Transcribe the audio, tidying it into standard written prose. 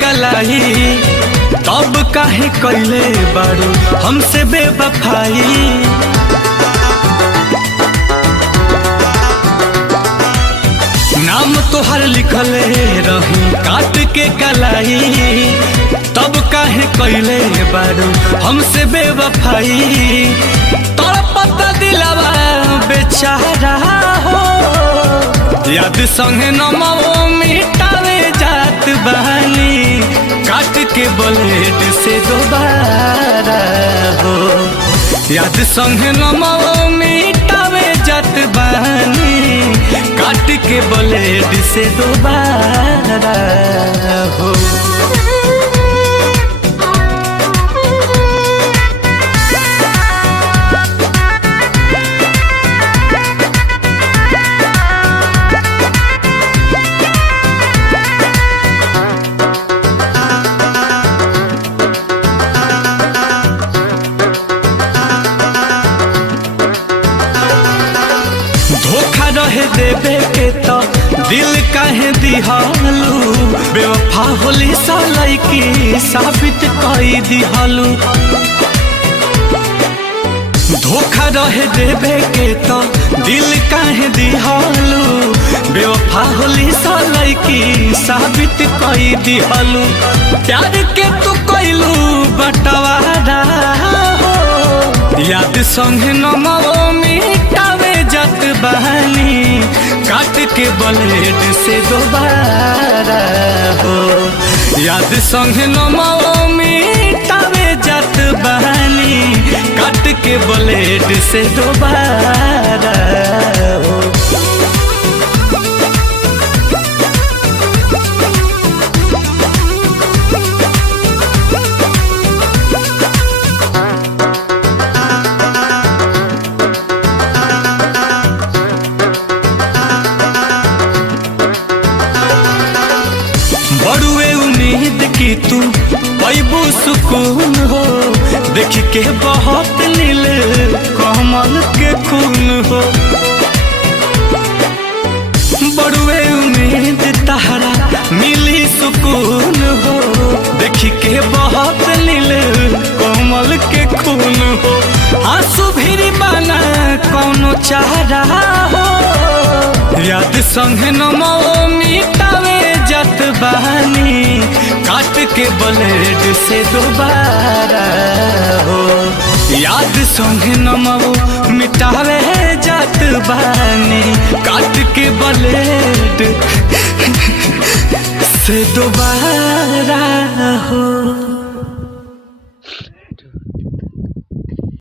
कलाई तब काहे कैले बारू हमसे बेवफाई। नाम तोहर लिखले रही काट के कलाई तब काहे कैले बारू हमसे बेवफाई। तड़पता दिलवा बेचारा हो याद संगे नमो मिटावे जात बहानी काट के ब्लेड से दोबारा हो। याद संगे नमो मिटावे जात बहानी काट के ब्लेड से दोबारा हो। धोखा रहे देवे के तो दिल काहे दिहालू बेवफा होली सालाई की साबित कई दिहालू। धोखा रहे देवे के तो दिल काहे दिहालू बेवफा होली सालाई की साबित कई दिहालू। प्यार के तू कैलू बटवारा हो याद संगे नमो मिटावे जात बहानी काट के ब्लेड से दोबारा हो। याद संगे नमो मिटावे जात बहानी काट के ब्लेड से दोबारा हो। बड़ुए उम्मीद की तू पैबू सुकून हो देख के बहुत नील कमल के खून हो। बड़ुए उम्मीद तहरा मिली सुकून हो देख के बहुत नील कमल के खून हो। आंसू भी बना कौनो चारा हो याद संगे नमो मिटावे जात बहानी काट के ब्लेड से दोबारा हो। याद संगे नमो मिटावे जात बहानी काट के ब्लेड से दोबारा